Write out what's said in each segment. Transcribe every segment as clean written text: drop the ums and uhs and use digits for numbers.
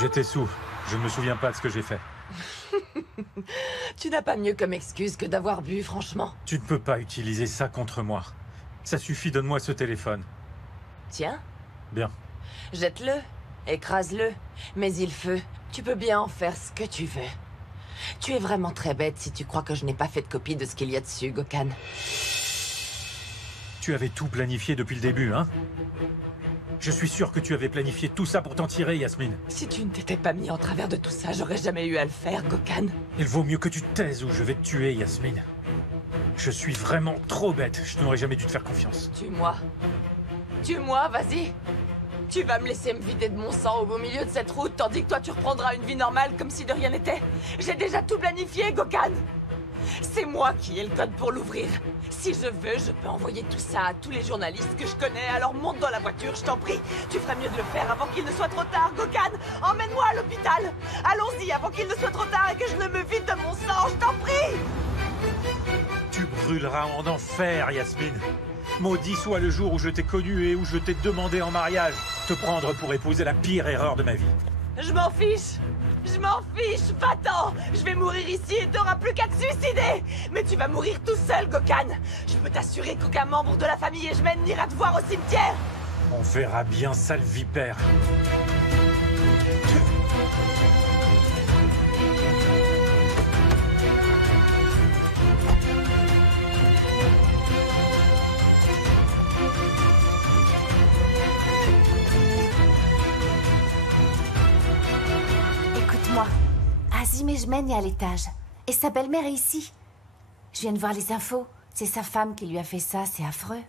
J'étais sous. Je ne me souviens pas de ce que j'ai fait. Tu n'as pas mieux comme excuse que d'avoir bu, franchement. Tu ne peux pas utiliser ça contre moi. Ça suffit, donne-moi ce téléphone. Tiens, Bien. jette-le, écrase-le, mets-y le feu. Tu peux bien en faire ce que tu veux. Tu es vraiment très bête si tu crois que je n'ai pas fait de copie de ce qu'il y a dessus, Gokhan. Tu avais tout planifié depuis le début, hein? Je suis sûr que tu avais planifié tout ça pour t'en tirer, Yasmine. Si tu ne t'étais pas mis en travers de tout ça, j'aurais jamais eu à le faire, Gokhan. Il vaut mieux que tu te taises ou je vais te tuer, Yasmine. Je suis vraiment trop bête. Je n'aurais jamais dû te faire confiance. Tue-moi. Tue-moi, vas-y. Tu vas me laisser me vider de mon sang au beau milieu de cette route, tandis que toi tu reprendras une vie normale comme si de rien n'était. J'ai déjà tout planifié, Gokhan. C'est moi qui ai le code pour l'ouvrir. Si je veux, je peux envoyer tout ça à tous les journalistes que je connais, alors monte dans la voiture, je t'en prie. Tu ferais mieux de le faire avant qu'il ne soit trop tard, Gokhan. Emmène-moi à l'hôpital. Allons-y avant qu'il ne soit trop tard et que je ne me vide de mon sang, je t'en prie. Tu brûleras en enfer, Yasmine. Maudit soit le jour où je t'ai connu et où je t'ai demandé en mariage. Te prendre pour épouse est la pire erreur de ma vie. Je m'en fiche. Je m'en fiche, va-t'en. Je vais mourir ici et t'auras plus qu'à te suicider. Mais tu vas mourir tout seul, Gokhan. Je peux t'assurer qu'aucun membre de la famille Ejmen n'ira te voir au cimetière. On verra bien, sale vipère. Écoute-moi, Azim Ejmen est à l'étage. Et sa belle-mère est ici. Je viens de voir les infos. C'est sa femme qui lui a fait ça, c'est affreux.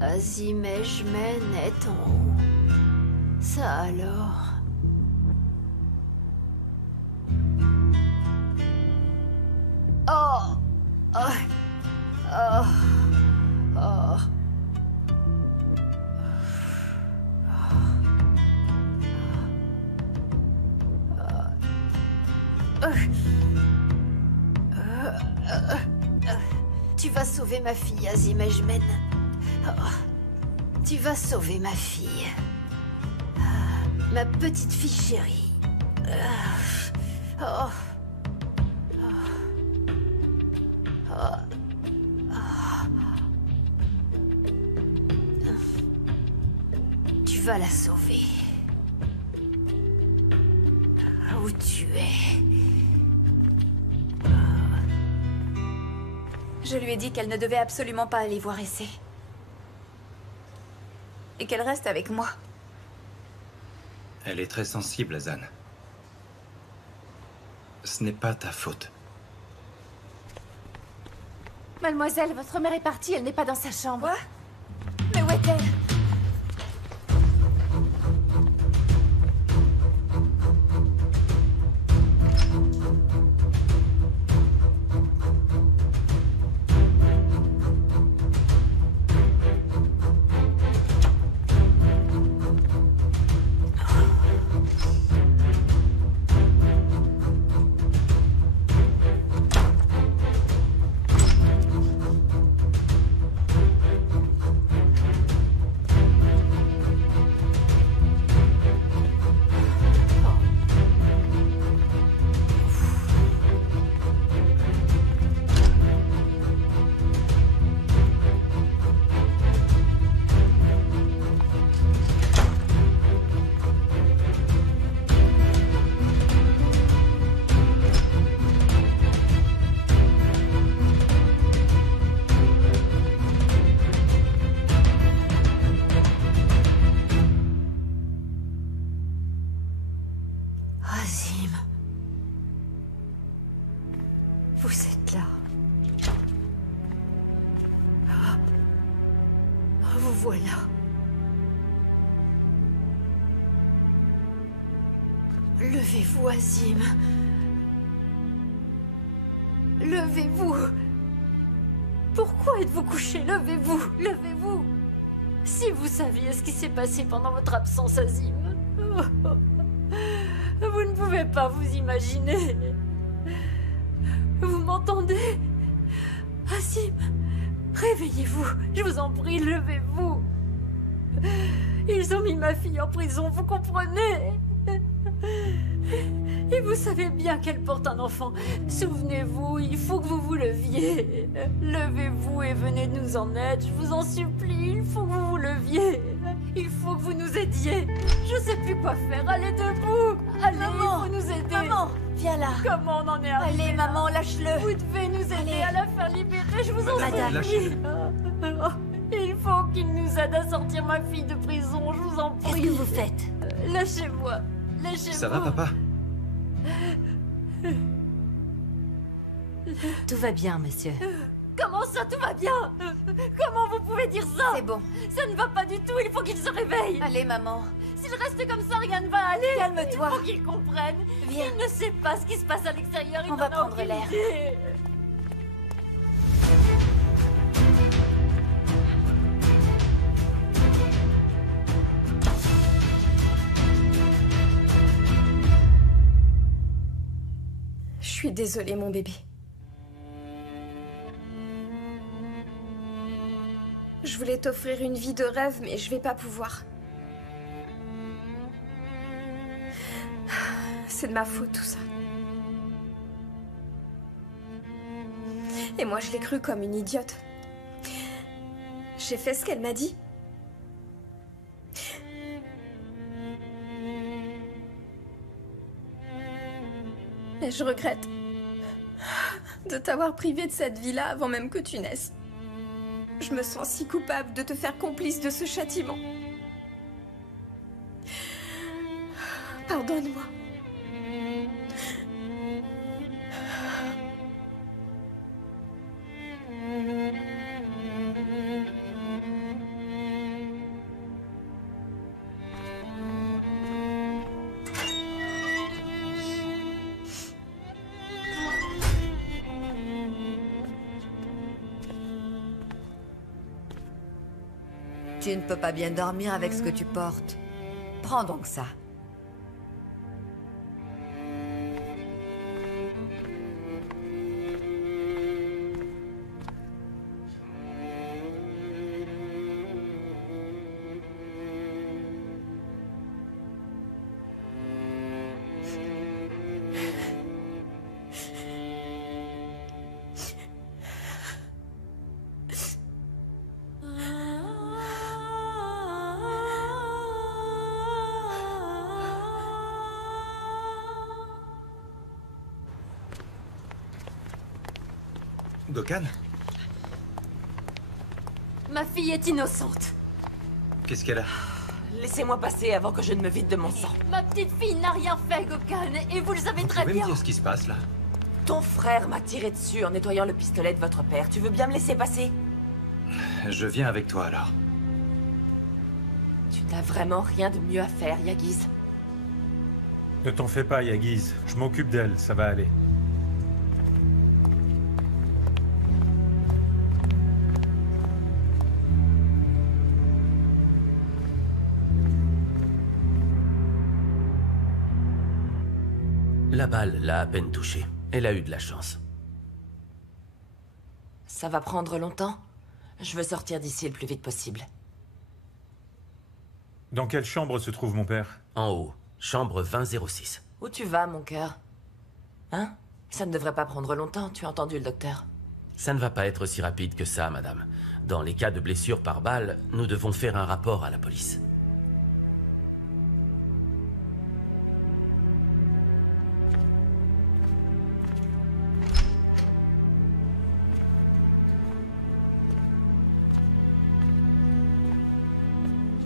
Azim Ejmen est en haut. Ça alors. Oh! Oh! Oh! Oh! Tu vas sauver ma fille, Azim Ejmen. Oh. Tu vas sauver ma fille. Ma petite fille chérie. Oh. Tu vas la sauver. Où tu es? Je lui ai dit qu'elle ne devait absolument pas aller voir Essay. Et qu'elle reste avec moi. Elle est très sensible, Azan. Ce n'est pas ta faute. Mademoiselle, votre mère est partie, elle n'est pas dans sa chambre. Quoi? Mais où est-elle? Azim. Vous êtes là. Vous voilà. Levez-vous, Azim. Levez-vous. Pourquoi êtes-vous couché? Levez-vous. Levez-vous. Si vous saviez ce qui s'est passé pendant votre absence, Azim. Vous ne pouvez pas vous imaginer. Vous m'entendez? Azim, réveillez-vous. Je vous en prie, levez-vous. Ils ont mis ma fille en prison, vous comprenez? Et vous savez bien qu'elle porte un enfant. Souvenez-vous, il faut que vous vous leviez. Levez-vous et venez nous en aide, je vous en supplie. Il faut que vous vous leviez. Il faut que vous nous aidiez. Je sais plus quoi faire. Allez debout. Allez, Maman, il faut nous aider. Maman, viens là. Comment on en est arrivé Allez, là? maman, lâche-le. Vous devez nous aider à la faire libérer, je vous en Madame, supplie. Il faut qu'il nous aide à sortir ma fille de prison, je vous en prie. Qu'est-ce que vous faites? Lâchez-moi. Lâchez-moi. Ça va, papa? Tout va bien, monsieur. Comment ça, tout va bien? Comment vous pouvez dire ça? C'est bon. Ça ne va pas du tout, il faut qu'il se réveille. Allez, maman. S'il reste comme ça, rien ne va aller. Calme-toi. Il faut qu'il comprenne. Viens. Il ne sait pas ce qui se passe à l'extérieur. Il On va n'en a prendre aucune l'air. idée. Je suis désolée, mon bébé. Je voulais t'offrir une vie de rêve, mais je vais pas pouvoir. C'est de ma faute, tout ça. Et moi, je l'ai cru comme une idiote. J'ai fait ce qu'elle m'a dit. Et je regrette de t'avoir privé de cette vie-là avant même que tu naisses. Je me sens si coupable de te faire complice de ce châtiment. Pardonne-moi. Tu ne peux pas bien dormir avec ce que tu portes. Prends donc ça. Gokhan? Ma fille est innocente. Qu'est-ce qu'elle a? Laissez-moi passer avant que je ne me vide de mon sang. Ma petite fille n'a rien fait, Gokhan, et vous le savez Vous très pouvez me bien. dire ce qui se passe, là? Ton frère m'a tiré dessus en nettoyant le pistolet de votre père. Tu veux bien me laisser passer? Je viens avec toi, alors. Tu n'as vraiment rien de mieux à faire, Yagiz. Ne t'en fais pas, Yagiz. Je m'occupe d'elle, ça va aller. La balle l'a à peine touchée. Elle a eu de la chance. Ça va prendre longtemps? Je veux sortir d'ici le plus vite possible. Dans quelle chambre se trouve mon père? En haut, chambre 2006. Où tu vas, mon cœur? Hein? Ça ne devrait pas prendre longtemps, tu as entendu le docteur. Ça ne va pas être si rapide que ça, madame. Dans les cas de blessures par balle, nous devons faire un rapport à la police.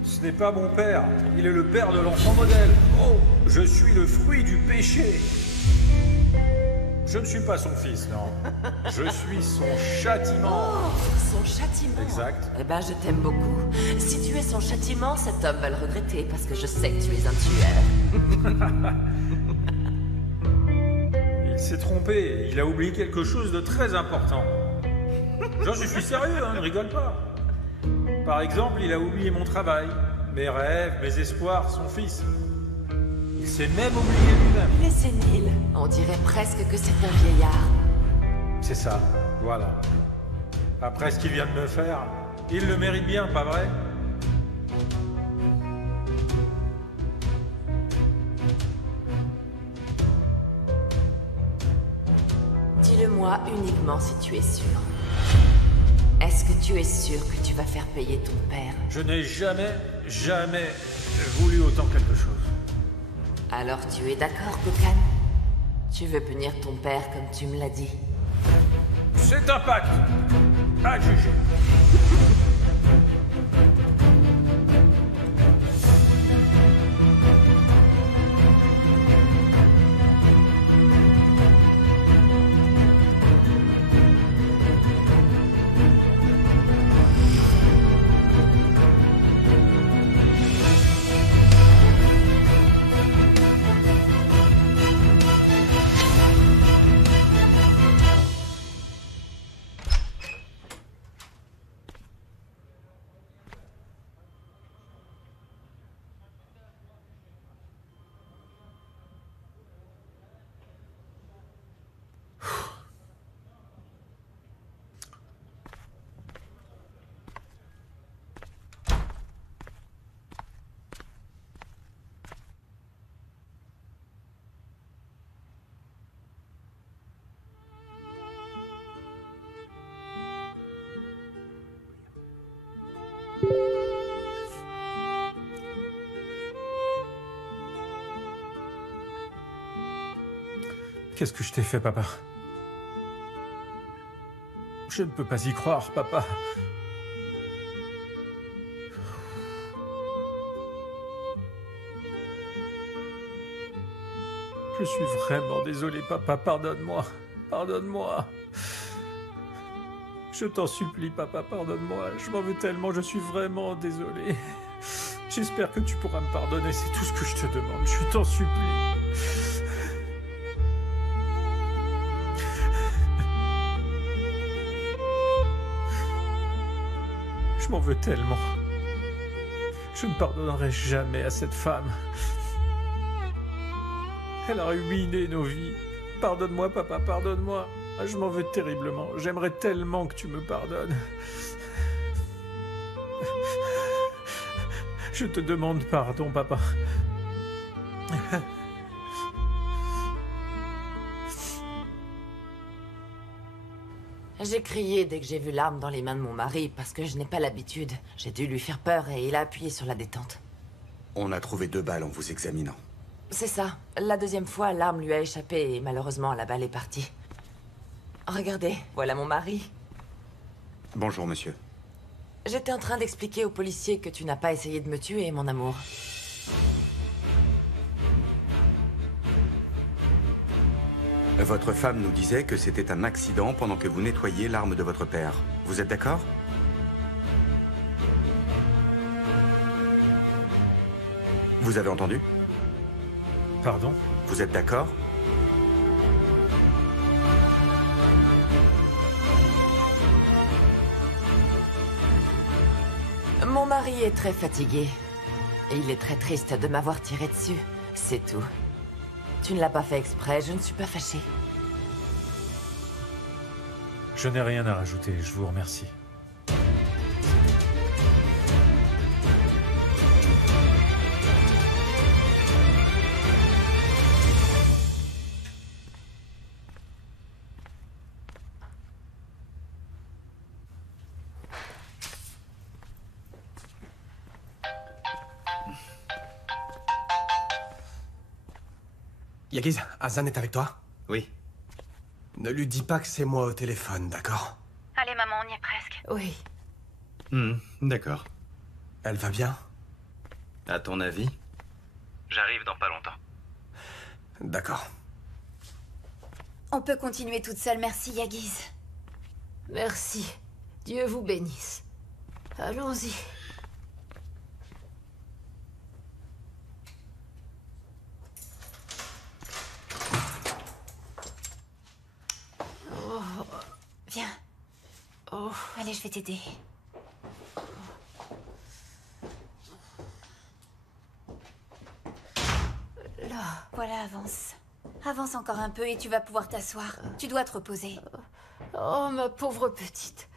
Ce n'est pas mon père, il est le père de l'enfant modèle. Oh, je suis le fruit du péché. Je ne suis pas son fils, non. Je suis son châtiment. Son châtiment? Exact. Eh ben, je t'aime beaucoup. Si tu es son châtiment, cet homme va le regretter parce que je sais que tu es un tueur. Il s'est trompé, il a oublié quelque chose de très important. Genre, je suis sérieux, hein, ne rigole pas. Par exemple, il a oublié mon travail, mes rêves, mes espoirs, son fils. Il s'est même oublié lui-même. Il est sénile. On dirait presque que c'est un vieillard. C'est ça, voilà. Après ce qu'il vient de me faire, il le mérite bien, pas vrai? Dis-le-moi uniquement si tu es sûr. Est-ce que tu es sûr que tu vas faire payer ton père? Je n'ai jamais voulu autant quelque chose. Alors tu es d'accord, Gokan? Tu veux punir ton père comme tu me l'as dit? C'est un pacte. À juger. Qu'est-ce que je t'ai fait, papa? Je ne peux pas y croire, papa. Je suis vraiment désolé, papa. Pardonne-moi. Pardonne-moi. Je t'en supplie, papa, pardonne-moi. Je m'en veux tellement, je suis vraiment désolé. J'espère que tu pourras me pardonner, c'est tout ce que je te demande. Je t'en supplie. Je m'en veux tellement. Je ne pardonnerai jamais à cette femme. Elle a ruiné nos vies. Pardonne-moi, papa, pardonne-moi. Je m'en veux terriblement. J'aimerais tellement que tu me pardonnes. Je te demande pardon, papa. J'ai crié dès que j'ai vu l'arme dans les mains de mon mari parce que je n'ai pas l'habitude. J'ai dû lui faire peur et il a appuyé sur la détente. On a trouvé 2 balles en vous examinant. C'est ça. La deuxième fois, l'arme lui a échappé et malheureusement, la balle est partie. Regardez, voilà mon mari. Bonjour, monsieur. J'étais en train d'expliquer aux policiers que tu n'as pas essayé de me tuer, mon amour. Votre femme nous disait que c'était un accident pendant que vous nettoyiez l'arme de votre père. Vous êtes d'accord? Vous avez entendu? Pardon? Vous êtes d'accord? Mon mari est très fatigué. Et il est très triste de m'avoir tiré dessus. C'est tout. Tu ne l'as pas fait exprès, je ne suis pas fâchée. Je n'ai rien à rajouter, je vous remercie. Yagiz, Hazan est avec toi? Oui. Ne lui dis pas que c'est moi au téléphone, d'accord? Allez, maman, on y est presque. Oui. D'accord. Elle va bien? À ton avis? J'arrive dans pas longtemps. D'accord. On peut continuer toute seule, merci, Yagiz. Merci. Dieu vous bénisse. Allons-y. Viens. Oh. Allez, je vais t'aider. là. Voilà, avance. Avance encore un peu et tu vas pouvoir t'asseoir. Tu dois te reposer. Oh, ma pauvre petite.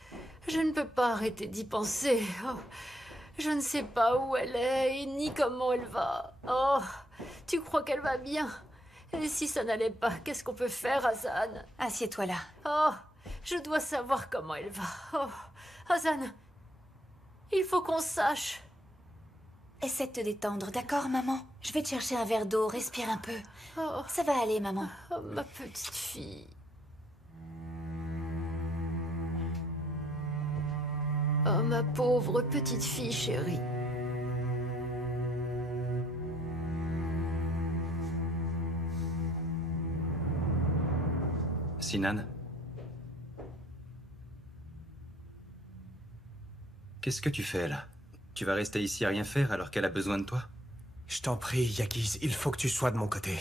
Je ne peux pas arrêter d'y penser. Oh, je ne sais pas où elle est, ni comment elle va. Oh, tu crois qu'elle va bien? Et si ça n'allait pas, qu'est-ce qu'on peut faire, Hazan? Assieds-toi là. Oh, je dois savoir comment elle va. Oh, Hazan, il faut qu'on sache. Essaie de te détendre, d'accord, maman? Je vais te chercher un verre d'eau, respire un peu. Oh, Ça va aller, maman. oh, ma petite fille. Oh, ma pauvre petite fille chérie. Sinan? Qu'est-ce que tu fais là? Tu vas rester ici à rien faire alors qu'elle a besoin de toi? Je t'en prie, Yagiz, il faut que tu sois de mon côté.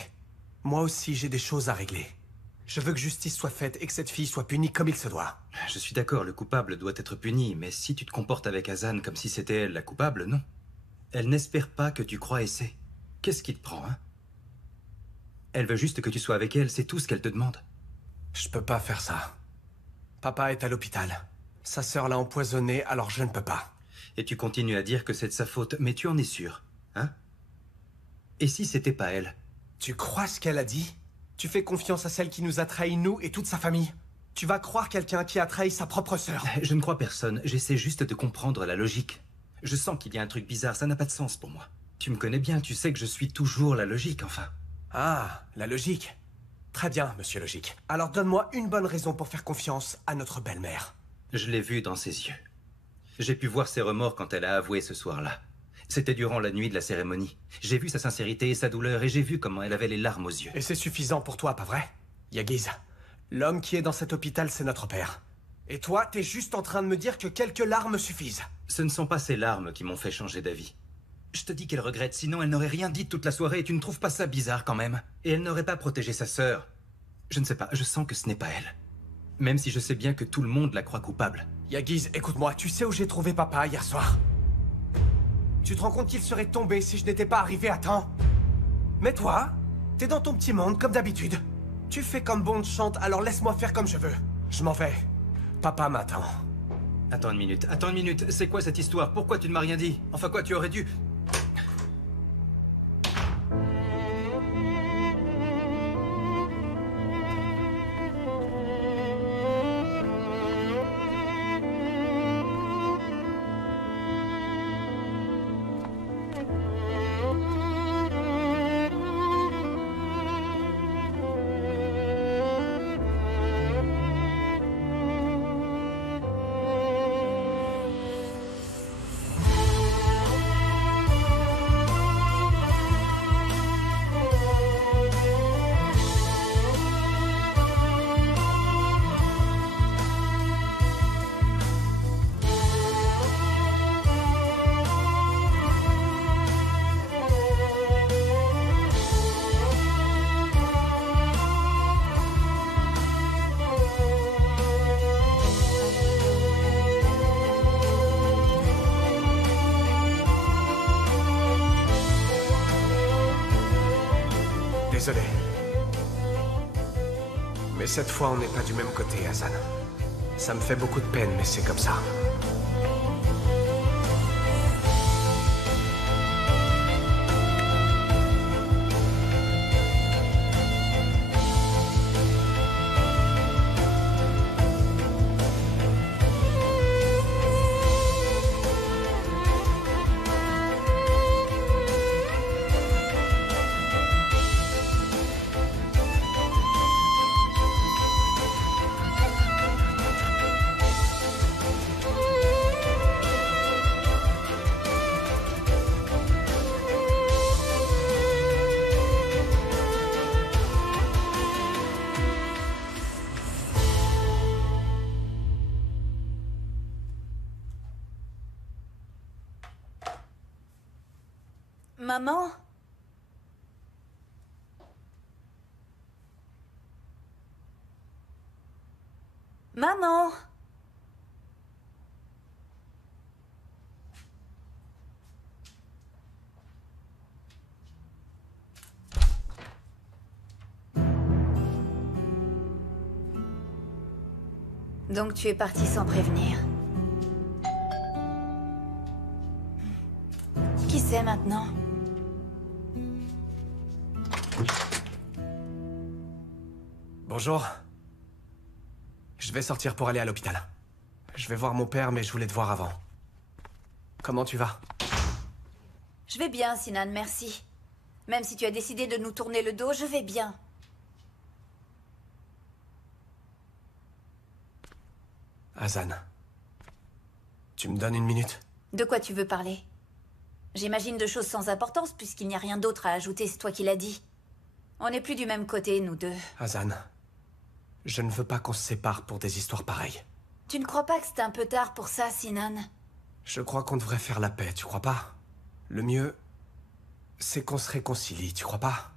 Moi aussi, j'ai des choses à régler. Je veux que justice soit faite et que cette fille soit punie comme il se doit. Je suis d'accord, le coupable doit être puni, mais si tu te comportes avec Hazan comme si c'était elle la coupable, non. Elle n'espère pas que tu crois et sais. Qu'est-ce qui te prend, hein? Elle veut juste que tu sois avec elle, c'est tout ce qu'elle te demande. Je peux pas faire ça. Papa est à l'hôpital. Sa sœur l'a empoisonné, alors je ne peux pas. Et tu continues à dire que c'est de sa faute, mais tu en es sûr, hein? Et si c'était pas elle? Tu crois ce qu'elle a dit? Tu fais confiance à celle qui nous a trahis, nous et toute sa famille? Tu vas croire quelqu'un qui a trahi sa propre sœur? Je ne crois personne, j'essaie juste de comprendre la logique. Je sens qu'il y a un truc bizarre, ça n'a pas de sens pour moi. Tu me connais bien, tu sais que je suis toujours la logique, enfin. Ah, la logique. Très bien, monsieur Logique. Alors donne-moi une bonne raison pour faire confiance à notre belle-mère. Je l'ai vue dans ses yeux. J'ai pu voir ses remords quand elle a avoué ce soir-là. C'était durant la nuit de la cérémonie. J'ai vu sa sincérité et sa douleur et j'ai vu comment elle avait les larmes aux yeux. Et c'est suffisant pour toi, pas vrai? Yagiz, l'homme qui est dans cet hôpital, c'est notre père. Et toi, t'es juste en train de me dire que quelques larmes suffisent. Ce ne sont pas ces larmes qui m'ont fait changer d'avis. Je te dis qu'elle regrette, sinon elle n'aurait rien dit toute la soirée et tu ne trouves pas ça bizarre quand même? Et elle n'aurait pas protégé sa sœur. Je ne sais pas, je sens que ce n'est pas elle. Même si je sais bien que tout le monde la croit coupable. Yagiz, écoute-moi, tu sais où j'ai trouvé papa hier soir? Tu te rends compte qu'il serait tombé si je n'étais pas arrivé à temps? Mais toi, t'es dans ton petit monde comme d'habitude. Tu fais comme Bond chante, alors laisse-moi faire comme je veux. Je m'en vais. Papa m'attend. Attends une minute, c'est quoi cette histoire? Pourquoi tu ne m'as rien dit? Enfin quoi, tu aurais dû... Désolé. Mais cette fois, on n'est pas du même côté, Hazan. Ça me fait beaucoup de peine, mais c'est comme ça. Maman? Maman? Donc tu es parti sans prévenir. Qui c'est maintenant? Bonjour. Je vais sortir pour aller à l'hôpital. Je vais voir mon père, mais je voulais te voir avant. Comment tu vas? Je vais bien, Sinan, merci. Même si tu as décidé de nous tourner le dos, je vais bien. Hazan. Tu me donnes une minute? De quoi tu veux parler? J'imagine de choses sans importance, puisqu'il n'y a rien d'autre à ajouter, c'est toi qui l'as dit. On n'est plus du même côté, nous deux. Hazan, je ne veux pas qu'on se sépare pour des histoires pareilles. Tu ne crois pas que c'est un peu tard pour ça, Sinan? Je crois qu'on devrait faire la paix, tu crois pas? Le mieux, c'est qu'on se réconcilie, tu crois pas?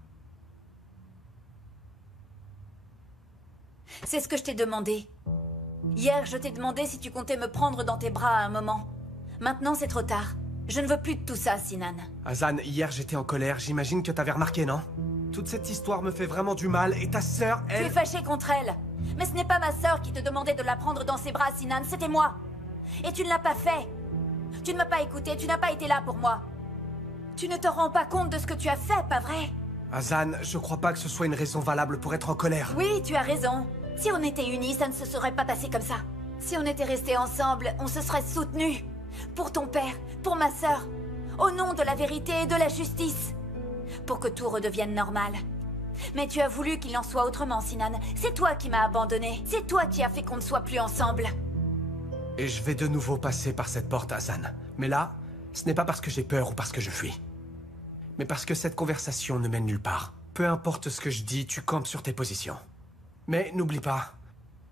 C'est ce que je t'ai demandé. Hier, je t'ai demandé si tu comptais me prendre dans tes bras à un moment. Maintenant, c'est trop tard. Je ne veux plus de tout ça, Sinan. Hazan, hier j'étais en colère, j'imagine que t'avais remarqué, non? Toute cette histoire me fait vraiment du mal, et ta sœur, elle... Tu es fâché contre elle. Mais ce n'est pas ma sœur qui te demandait de la prendre dans ses bras, Sinan, c'était moi. Et tu ne l'as pas fait. Tu ne m'as pas écouté, tu n'as pas été là pour moi. Tu ne te rends pas compte de ce que tu as fait, pas vrai? Hazan, je crois pas que ce soit une raison valable pour être en colère. Oui, tu as raison. Si on était unis, ça ne se serait pas passé comme ça. Si on était restés ensemble, on se serait soutenus. Pour ton père, pour ma sœur. Au nom de la vérité et de la justice. Pour que tout redevienne normal. Mais tu as voulu qu'il en soit autrement, Sinan. C'est toi qui m'as abandonné. C'est toi qui as fait qu'on ne soit plus ensemble. Et je vais de nouveau passer par cette porte, Hazan. Mais là, ce n'est pas parce que j'ai peur ou parce que je fuis. Mais parce que cette conversation ne mène nulle part. Peu importe ce que je dis, tu campes sur tes positions. Mais n'oublie pas,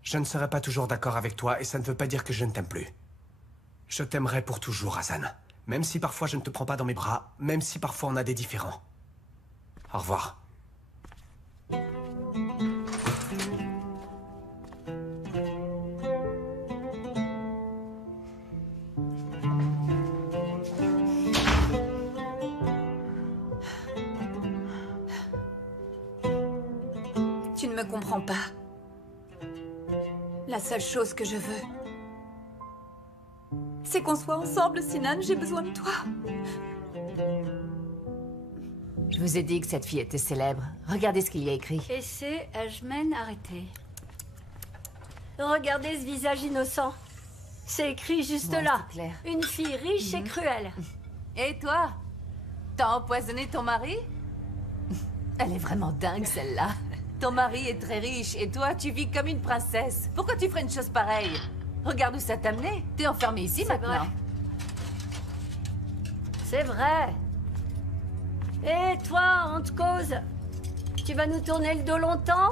je ne serai pas toujours d'accord avec toi et ça ne veut pas dire que je ne t'aime plus. Je t'aimerai pour toujours, Hazan. Même si parfois je ne te prends pas dans mes bras, même si parfois on a des différends. Au revoir. Tu ne me comprends pas. La seule chose que je veux, c'est qu'on soit ensemble, Sinan. J'ai besoin de toi. Je vous ai dit que cette fille était célèbre. Regardez ce qu'il y a écrit. Et c'est Ajmen arrêté. Regardez ce visage innocent. C'est écrit juste Ouais, là. c'est clair. Une fille riche et cruelle. Et toi? T'as empoisonné ton mari? Elle est vraiment dingue, celle-là. Ton mari est très riche et toi, tu vis comme une princesse. Pourquoi tu ferais une chose pareille? Regarde où ça t'a amené. T'es enfermée ici C'est maintenant. vrai. C'est vrai. Et toi, honte cause, tu vas nous tourner le dos longtemps?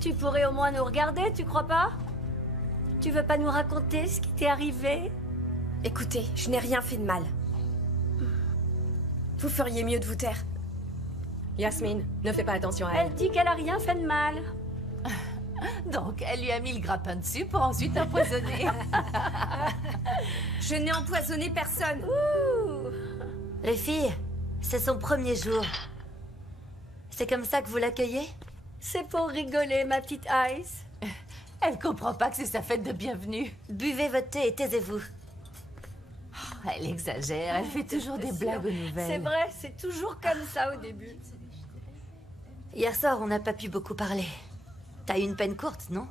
Tu pourrais au moins nous regarder, tu crois pas? Tu veux pas nous raconter ce qui t'est arrivé? Écoutez, je n'ai rien fait de mal. Vous feriez mieux de vous taire. Yasmine, ne fais pas attention à elle. Elle dit qu'elle a rien fait de mal. Donc, elle lui a mis le grappin dessus pour ensuite l'empoisonner. Je n'ai empoisonné personne. Les filles, c'est son premier jour. C'est comme ça que vous l'accueillez? C'est pour rigoler, ma petite Ice. Elle comprend pas que c'est sa fête de bienvenue. Buvez votre thé et taisez-vous. Elle exagère, elle fait toujours des blagues aux nouvelles. C'est vrai, c'est toujours comme ça au début. Hier soir, on n'a pas pu beaucoup parler. T'as eu une peine courte, non?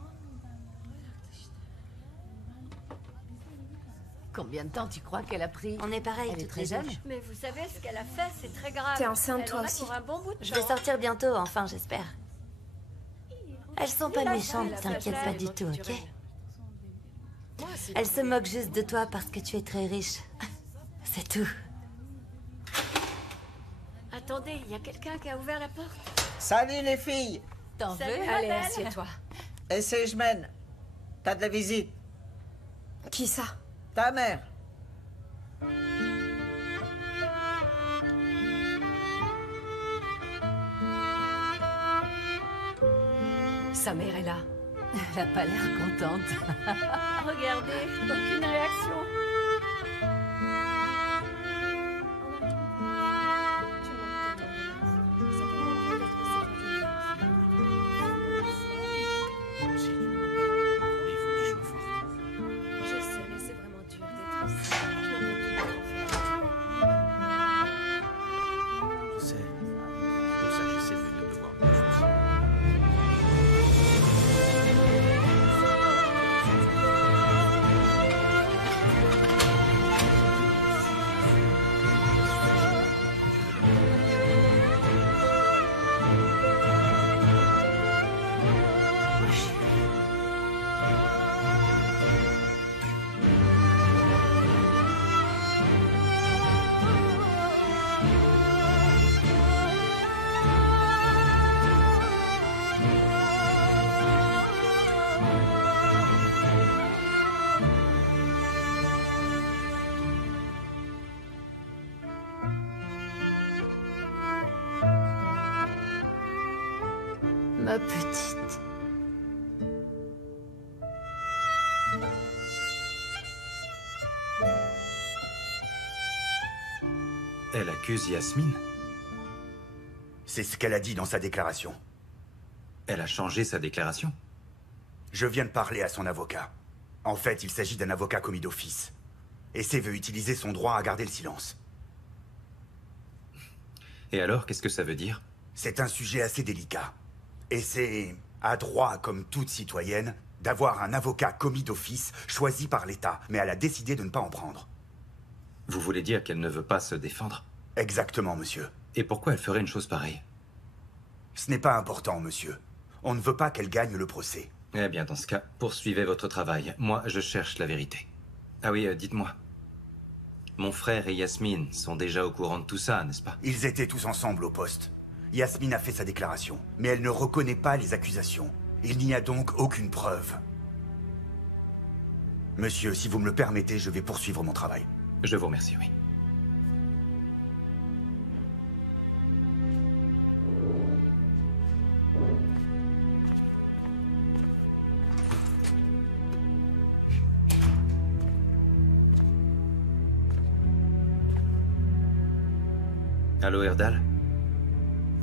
Combien de temps tu crois qu'elle a pris? On est pareil, Elle est toutes très les jeune. deux. Mais vous savez ce qu'elle a fait, c'est très grave. T'es enceinte, Elle toi en a aussi. pour un bon bout de Je vais temps. sortir bientôt, enfin, j'espère. Elles sont pas Il a méchantes, fait la t'inquiète pas flagelle du tout, ok? culturelle. Elles se moquent juste de toi parce que tu es très riche. C'est tout. Attendez, il y a quelqu'un qui a ouvert la porte. Salut les filles. T'en veux? Salut, Allez, Adèle. assieds-toi. Et c'est Jmen. T'as de la visite. Qui ça? Ta mère. Sa mère est là. Elle a pas l'air contente. Regardez, aucune réaction. Ma petite. Elle accuse Yasmine? C'est ce qu'elle a dit dans sa déclaration. Elle a changé sa déclaration? Je viens de parler à son avocat. En fait, il s'agit d'un avocat commis d'office. Essay veut utiliser son droit à garder le silence. Et alors, qu'est-ce que ça veut dire? C'est un sujet assez délicat. Essay a droit, comme toute citoyenne, d'avoir un avocat commis d'office choisi par l'État, mais elle a décidé de ne pas en prendre. Vous voulez dire qu'elle ne veut pas se défendre? Exactement, monsieur. Et pourquoi elle ferait une chose pareille? Ce n'est pas important, monsieur. On ne veut pas qu'elle gagne le procès. Eh bien, dans ce cas, poursuivez votre travail. Moi, je cherche la vérité. Ah oui, dites-moi. Mon frère et Yasmine sont déjà au courant de tout ça, n'est-ce pas? Ils étaient tous ensemble au poste. Yasmine a fait sa déclaration, mais elle ne reconnaît pas les accusations. Il n'y a donc aucune preuve. Monsieur, si vous me le permettez, je vais poursuivre mon travail. Je vous remercie, oui. Allô, Erdal?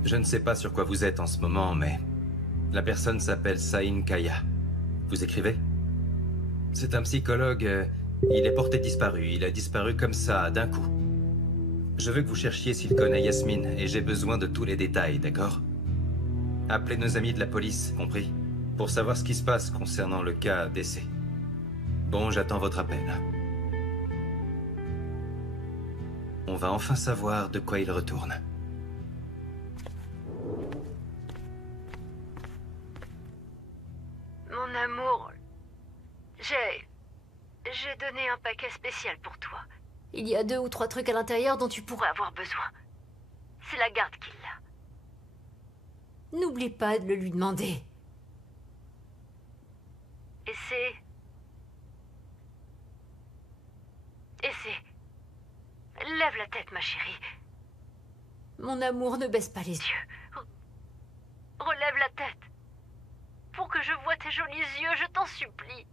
Je ne sais pas sur quoi vous êtes en ce moment, mais la personne s'appelle Saïn Kaya. Vous écrivez? C'est un psychologue. Il est porté disparu. Il a disparu comme ça, d'un coup. Je veux que vous cherchiez s'il connaît Yasmine, et j'ai besoin de tous les détails, d'accord? Appelez nos amis de la police, compris? Pour savoir ce qui se passe concernant le cas d'essai. Bon, j'attends votre appel. On va enfin savoir de quoi il retourne. Mon amour, j'ai donné un paquet spécial pour toi. Il y a 2 ou 3 trucs à l'intérieur dont tu pourrais Avoir besoin. C'est la garde qui l'a. N'oublie pas de le lui demander. Et c'est... Lève la tête, ma chérie. Mon amour, ne baisse pas les yeux. Relève la tête. Pour que je voie tes jolis yeux, je t'en supplie.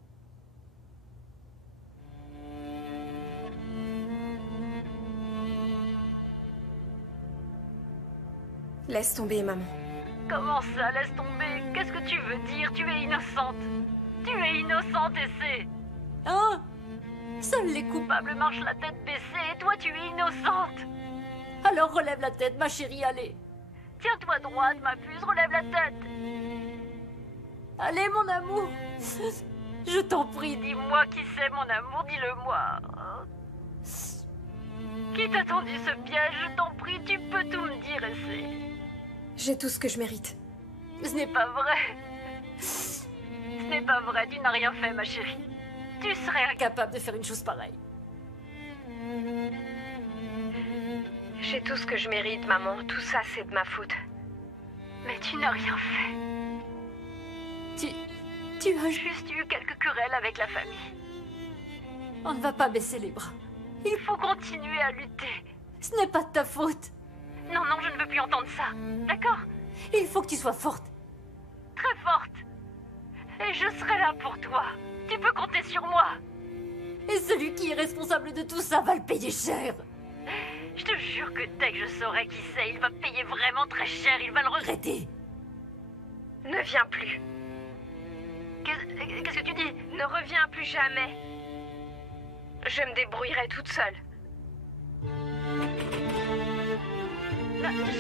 Laisse tomber, maman. Comment ça, laisse tomber? Qu'est-ce que tu veux dire? Tu es innocente. Tu es innocente, Essay. Hein? Seuls les coupables marchent la tête baissée et toi, tu es innocente. Alors relève la tête, ma chérie, allez. Tiens-toi droite, ma puce, relève la tête. Allez, mon amour. Je t'en prie, dis-moi qui c'est, mon amour, dis-le-moi. Qui t'a tendu ce piège? Je t'en prie, tu peux tout me dire, Essay. J'ai tout ce que je mérite. Ce n'est pas vrai. Ce n'est pas vrai, tu n'as rien fait, ma chérie. Tu serais incapable de faire une chose pareille. J'ai tout ce que je mérite, maman. Tout ça, c'est de ma faute. Mais tu n'as rien fait. Tu as juste eu quelques querelles avec la famille. On ne va pas baisser les bras. Il faut continuer à lutter. Ce n'est pas de ta faute. Non, non, je ne veux plus entendre ça. D'accord? Il faut que tu sois forte. Très forte. Et je serai là pour toi. Tu peux compter sur moi. Et celui qui est responsable de tout ça va le payer cher. Je te jure que dès que je saurai qui c'est, il va payer vraiment très cher. Il va le regretter. Ne viens plus. Qu'est-ce que tu dis? Ne reviens plus jamais. Je me débrouillerai toute seule.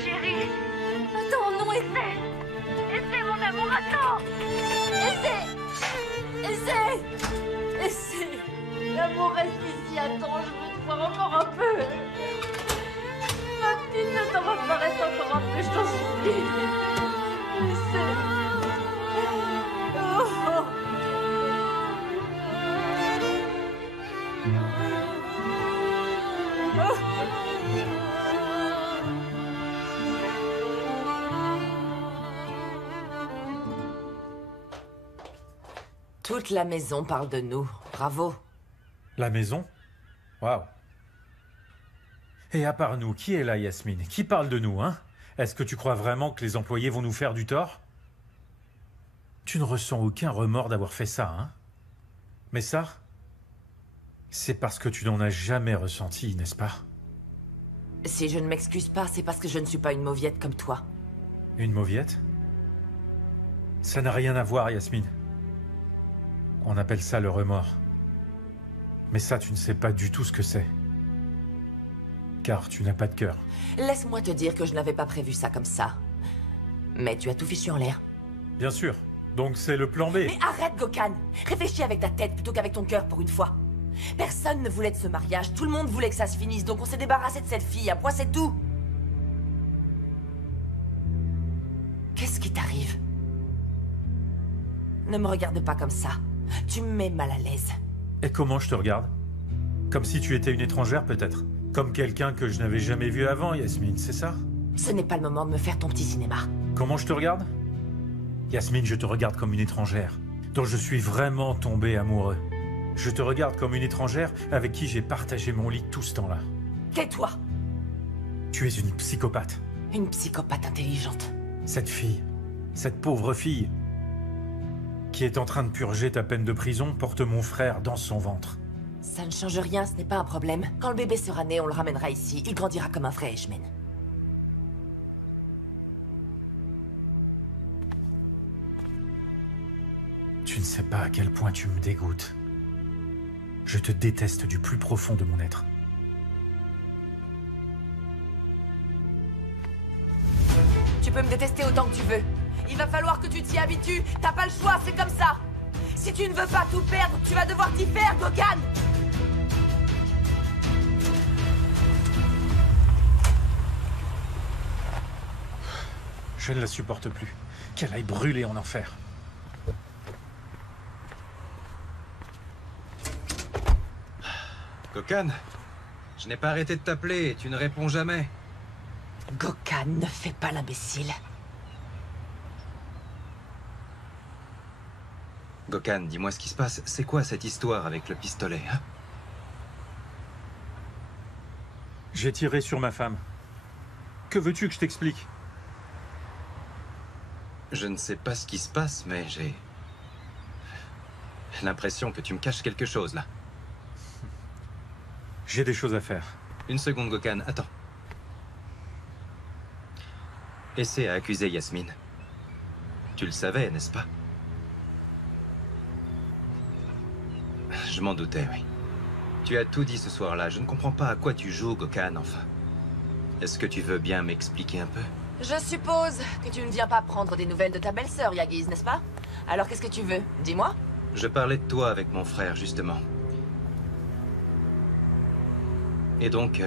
Chérie. Attends, non, Essay. Essay, mon amour, attends. Essay. L'amour reste ici, attends, je veux te voir encore un peu. Ma petite, ne t'en va pas, reste encore un peu, je t'en supplie. Essay. Oh. Toute la maison parle de nous. Bravo. La maison? Waouh. Et à part nous, qui est là, Yasmine? Qui parle de nous, hein? Est-ce que tu crois vraiment que les employés vont nous faire du tort? Tu ne ressens aucun remords d'avoir fait ça, hein? Mais ça, c'est parce que tu n'en as jamais ressenti, n'est-ce pas? Si je ne m'excuse pas, c'est parce que je ne suis pas une mauviette comme toi. Une mauviette? Ça n'a rien à voir, Yasmine. On appelle ça le remords. Mais ça, tu ne sais pas du tout ce que c'est. Car tu n'as pas de cœur. Laisse-moi te dire que je n'avais pas prévu ça comme ça. Mais tu as tout fichu en l'air. Bien sûr. Donc c'est le plan B. Mais arrête, Gokhan! Réfléchis avec ta tête plutôt qu'avec ton cœur pour une fois. Personne ne voulait de ce mariage, tout le monde voulait que ça se finisse, donc on s'est débarrassé de cette fille, un point c'est tout! Qu'est-ce qui t'arrive? Ne me regarde pas comme ça. Tu me mets mal à l'aise. Et comment je te regarde? Comme si tu étais une étrangère, peut-être? Comme quelqu'un que je n'avais jamais vu avant, Yasmine, c'est ça? Ce n'est pas le moment de me faire ton petit cinéma. Comment je te regarde? Yasmine, je te regarde comme une étrangère, dont je suis vraiment tombé amoureux. Je te regarde comme une étrangère avec qui j'ai partagé mon lit tout ce temps-là. Tais-toi! Tu es une psychopathe. Une psychopathe intelligente. Cette fille, cette pauvre fille, qui est en train de purger ta peine de prison, porte mon frère dans son ventre. Ça ne change rien, ce n'est pas un problème. Quand le bébé sera né, on le ramènera ici. Il grandira comme un vrai H-Men. Tu ne sais pas à quel point tu me dégoûtes. Je te déteste du plus profond de mon être. Tu peux me détester autant que tu veux. Il va falloir que tu t'y habitues. T'as pas le choix, c'est comme ça. Si tu ne veux pas tout perdre, tu vas devoir t'y faire, Gokhan! Je ne la supporte plus. Qu'elle aille brûler en enfer. Gokhan, je n'ai pas arrêté de t'appeler et tu ne réponds jamais. Gokhan, ne fais pas l'imbécile. Gokhan, dis-moi ce qui se passe. C'est quoi cette histoire avec le pistolet, hein? J'ai tiré sur ma femme. Que veux-tu que je t'explique? Je ne sais pas ce qui se passe, mais j'ai l'impression que tu me caches quelque chose, là. J'ai des choses à faire. Une seconde, Gokhan, attends. Essaie à accuser Yasmine. Tu le savais, n'est-ce pas? Je m'en doutais, oui. Tu as tout dit ce soir-là. Je ne comprends pas à quoi tu joues, Gokhan, enfin. Est-ce que tu veux bien m'expliquer un peu? Je suppose que tu ne viens pas prendre des nouvelles de ta belle-sœur, Yagiz, n'est-ce pas? Alors qu'est-ce que tu veux? Dis-moi. Je parlais de toi avec mon frère, justement. Et donc...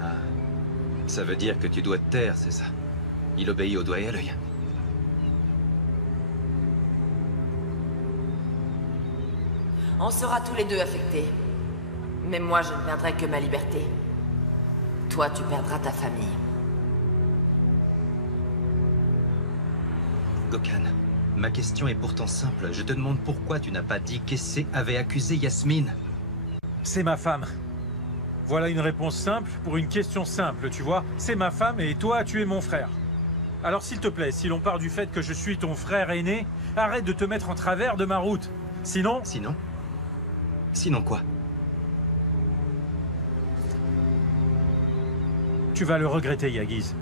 Ah. Ça veut dire que tu dois te taire, c'est ça? Il obéit au doigt et à l'œil. On sera tous les deux affectés. Mais moi, je ne perdrai que ma liberté. Toi, tu perdras ta famille. Gokhan, ma question est pourtant simple. Je te demande pourquoi tu n'as pas dit qu'Essay avait accusé Yasmine. C'est ma femme. Voilà une réponse simple pour une question simple, tu vois. C'est ma femme et toi, tu es mon frère. Alors s'il te plaît, si l'on part du fait que je suis ton frère aîné, arrête de te mettre en travers de ma route. Sinon... Sinon? Sinon quoi? Tu vas le regretter, Yagiz.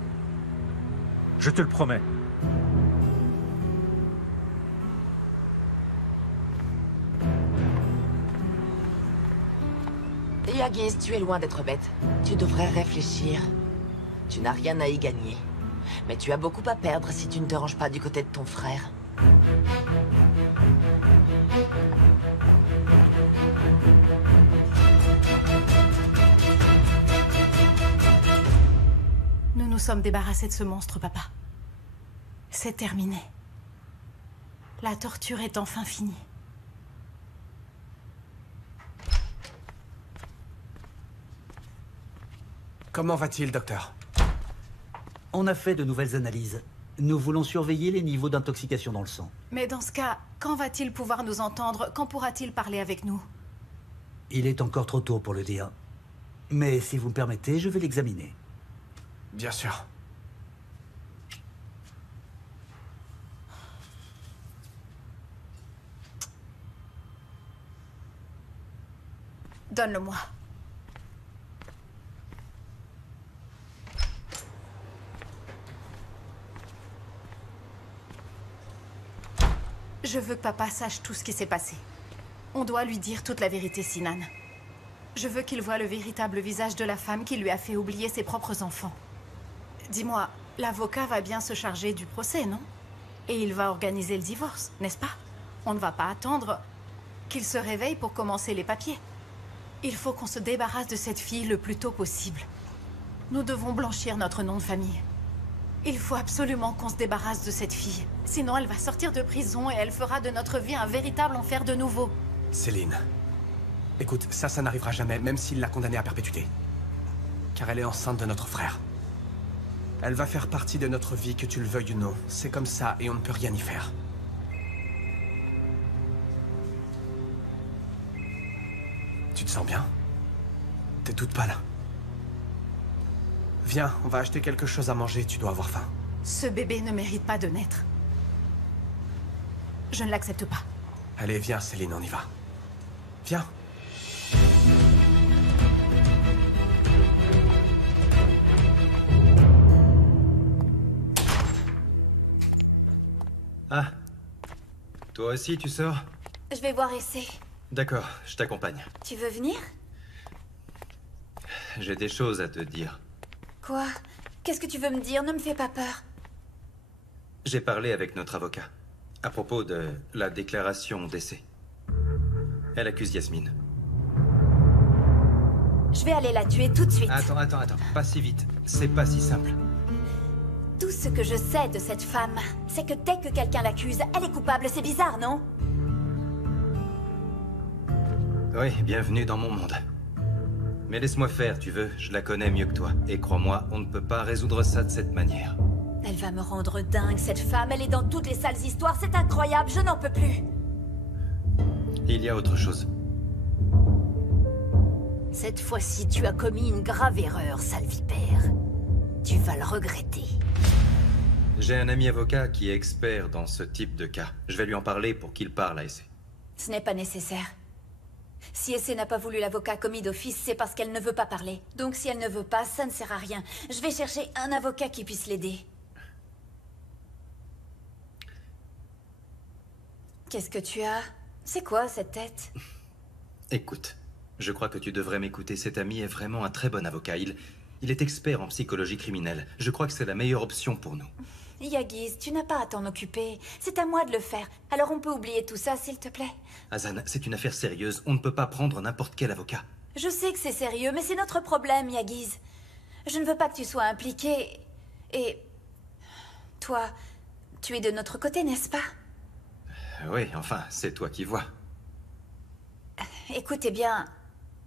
Je te le promets. Yagiz, tu es loin d'être bête. Tu devrais réfléchir. Tu n'as rien à y gagner. Mais tu as beaucoup à perdre si tu ne te ranges pas du côté de ton frère. Nous nous sommes débarrassés de ce monstre, papa. C'est terminé. La torture est enfin finie. Comment va-t-il, docteur? On a fait de nouvelles analyses. Nous voulons surveiller les niveaux d'intoxication dans le sang. Mais dans ce cas, quand va-t-il pouvoir nous entendre? Quand pourra-t-il parler avec nous? Il est encore trop tôt pour le dire. Mais si vous me permettez, je vais l'examiner. Bien sûr. Donne-le-moi. Je veux que papa sache tout ce qui s'est passé. On doit lui dire toute la vérité, Sinan. Je veux qu'il voie le véritable visage de la femme qui lui a fait oublier ses propres enfants. Dis-moi, l'avocat va bien se charger du procès, non? Et il va organiser le divorce, n'est-ce pas? On ne va pas attendre qu'il se réveille pour commencer les papiers. Il faut qu'on se débarrasse de cette fille le plus tôt possible. Nous devons blanchir notre nom de famille. Il faut absolument qu'on se débarrasse de cette fille. Sinon, elle va sortir de prison et elle fera de notre vie un véritable enfer de nouveau. Céline, écoute, ça n'arrivera jamais, même s'il l'a condamnée à perpétuité. Car elle est enceinte de notre frère. Elle va faire partie de notre vie, que tu le veuilles ou non. C'est comme ça et on ne peut rien y faire. Tu te sens bien? T'es toute pâle. Viens, on va acheter quelque chose à manger, tu dois avoir faim. Ce bébé ne mérite pas de naître. Je ne l'accepte pas. Allez, viens Céline, on y va. Viens. Ah. Toi aussi, tu sors? Je vais voir Essay. D'accord, je t'accompagne. Tu veux venir? J'ai des choses à te dire. Quoi? Qu'est-ce que tu veux me dire? Ne me fais pas peur. J'ai parlé avec notre avocat à propos de la déclaration d'essai. Elle accuse Yasmine. Je vais aller la tuer tout de suite. Attends, pas si vite. C'est pas si simple. Tout ce que je sais de cette femme, c'est que dès que quelqu'un l'accuse, elle est coupable. C'est bizarre, non? Oui, bienvenue dans mon monde. Mais laisse-moi faire, tu veux, je la connais mieux que toi. Et crois-moi, on ne peut pas résoudre ça de cette manière. Elle va me rendre dingue, cette femme. Elle est dans toutes les sales histoires, c'est incroyable, je n'en peux plus. Il y a autre chose. Cette fois-ci, tu as commis une grave erreur, sale vipère. Tu vas le regretter. J'ai un ami avocat qui est expert dans ce type de cas. Je vais lui en parler pour qu'il parle à Essay. Ce n'est pas nécessaire. Si Essay n'a pas voulu l'avocat commis d'office, c'est parce qu'elle ne veut pas parler. Donc si elle ne veut pas, ça ne sert à rien. Je vais chercher un avocat qui puisse l'aider. Qu'est-ce que tu as? C'est quoi cette tête? Écoute, je crois que tu devrais m'écouter. Cet ami est vraiment un très bon avocat. Il est expert en psychologie criminelle. Je crois que c'est la meilleure option pour nous. Yagiz, tu n'as pas à t'en occuper. C'est à moi de le faire. Alors on peut oublier tout ça, s'il te plaît. Hazan, c'est une affaire sérieuse. On ne peut pas prendre n'importe quel avocat. Je sais que c'est sérieux, mais c'est notre problème, Yagiz. Je ne veux pas que tu sois impliqué. Et... toi, tu es de notre côté, n'est-ce pas? Oui, enfin, c'est toi qui vois. Écoutez bien,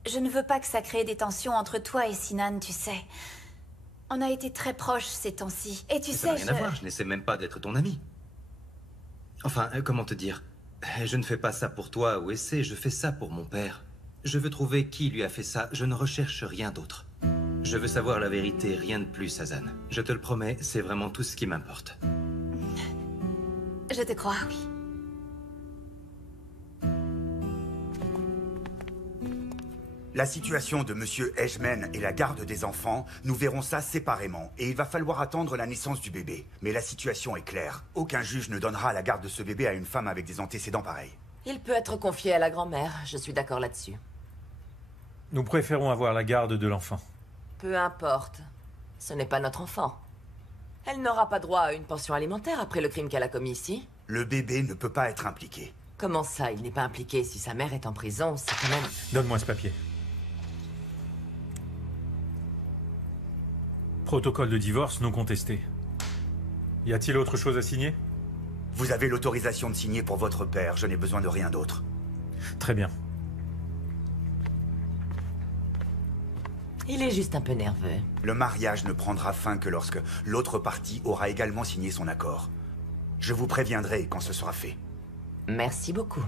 je ne veux pas que ça crée des tensions entre toi et Sinan, tu sais. On a été très proches ces temps-ci. Et tu sais, ça n'a rien à voir, je n'essaie même pas d'être ton ami. Enfin, comment te dire? Je ne fais pas ça pour toi ou Essay, je fais ça pour mon père. Je veux trouver qui lui a fait ça, je ne recherche rien d'autre. Je veux savoir la vérité, rien de plus, Hazan. Je te le promets, c'est vraiment tout ce qui m'importe. Je te crois, oui. La situation de Monsieur Ejmen et la garde des enfants, nous verrons ça séparément. Et il va falloir attendre la naissance du bébé. Mais la situation est claire. Aucun juge ne donnera la garde de ce bébé à une femme avec des antécédents pareils. Il peut être confié à la grand-mère, je suis d'accord là-dessus. Nous préférons avoir la garde de l'enfant. Peu importe. Ce n'est pas notre enfant. Elle n'aura pas droit à une pension alimentaire après le crime qu'elle a commis ici. Le bébé ne peut pas être impliqué. Comment ça, il n'est pas impliqué? Si sa mère est en prison, c'est quand même... Donne-moi ce papier. Protocole de divorce non contesté. Y a-t-il autre chose à signer? Vous avez l'autorisation de signer pour votre père, je n'ai besoin de rien d'autre. Très bien. Il est juste un peu nerveux. Le mariage ne prendra fin que lorsque l'autre partie aura également signé son accord. Je vous préviendrai quand ce sera fait. Merci beaucoup.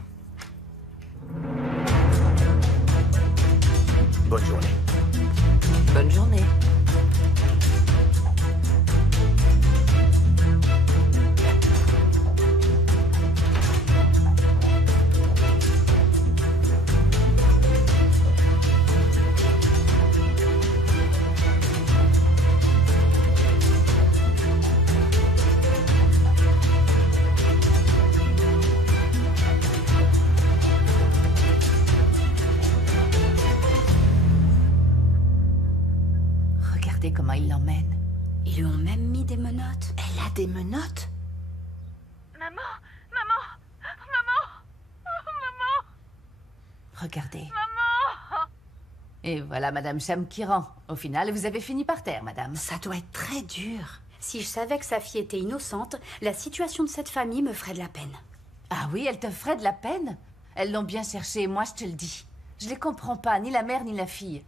Bonne journée. Bonne journée. Regardez comment il l'emmène. Ils lui ont même mis des menottes. Elle a des menottes? Maman, maman. Regardez. Maman. Et voilà Madame Cham qui rend. Au final, vous avez fini par terre, Madame. Ça doit être très dur. Si je savais que sa fille était innocente, la situation de cette famille me ferait de la peine. Ah oui, elle te ferait de la peine? Elles l'ont bien cherchée, moi je te le dis. Je les comprends pas, ni la mère ni la fille.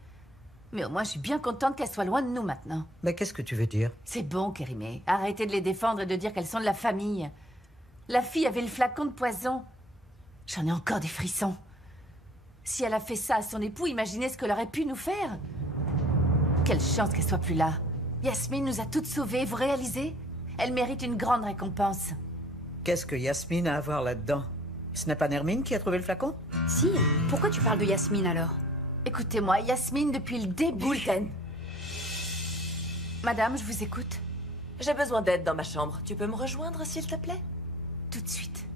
Mais au moins, je suis bien contente qu'elles soient loin de nous maintenant. Mais qu'est-ce que tu veux dire? C'est bon, Kérimé. Arrêtez de les défendre et de dire qu'elles sont de la famille. La fille avait le flacon de poison. J'en ai encore des frissons. Si elle a fait ça à son époux, imaginez ce qu'elle aurait pu nous faire. Quelle chance qu'elle soit plus là. Yasmine nous a toutes sauvées, vous réalisez? Elle mérite une grande récompense. Qu'est-ce que Yasmine a à voir là-dedans? Ce n'est pas Nermine qui a trouvé le flacon? Si, pourquoi tu parles de Yasmine alors? Écoutez-moi, Yasmine, depuis le début... Goulten. Madame, je vous écoute. J'ai besoin d'aide dans ma chambre. Tu peux me rejoindre, s'il te plaît? Tout de suite.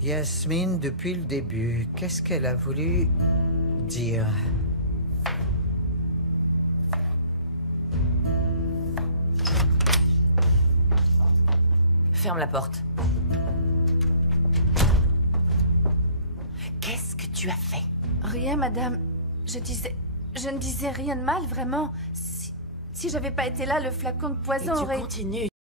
Yasmine, depuis le début, qu'est-ce qu'elle a voulu dire? Ferme la porte. Qu'est-ce que tu as fait? Rien, madame. Je ne disais rien de mal, vraiment. Si j'avais pas été là, le flacon de poison Et tu aurait... continues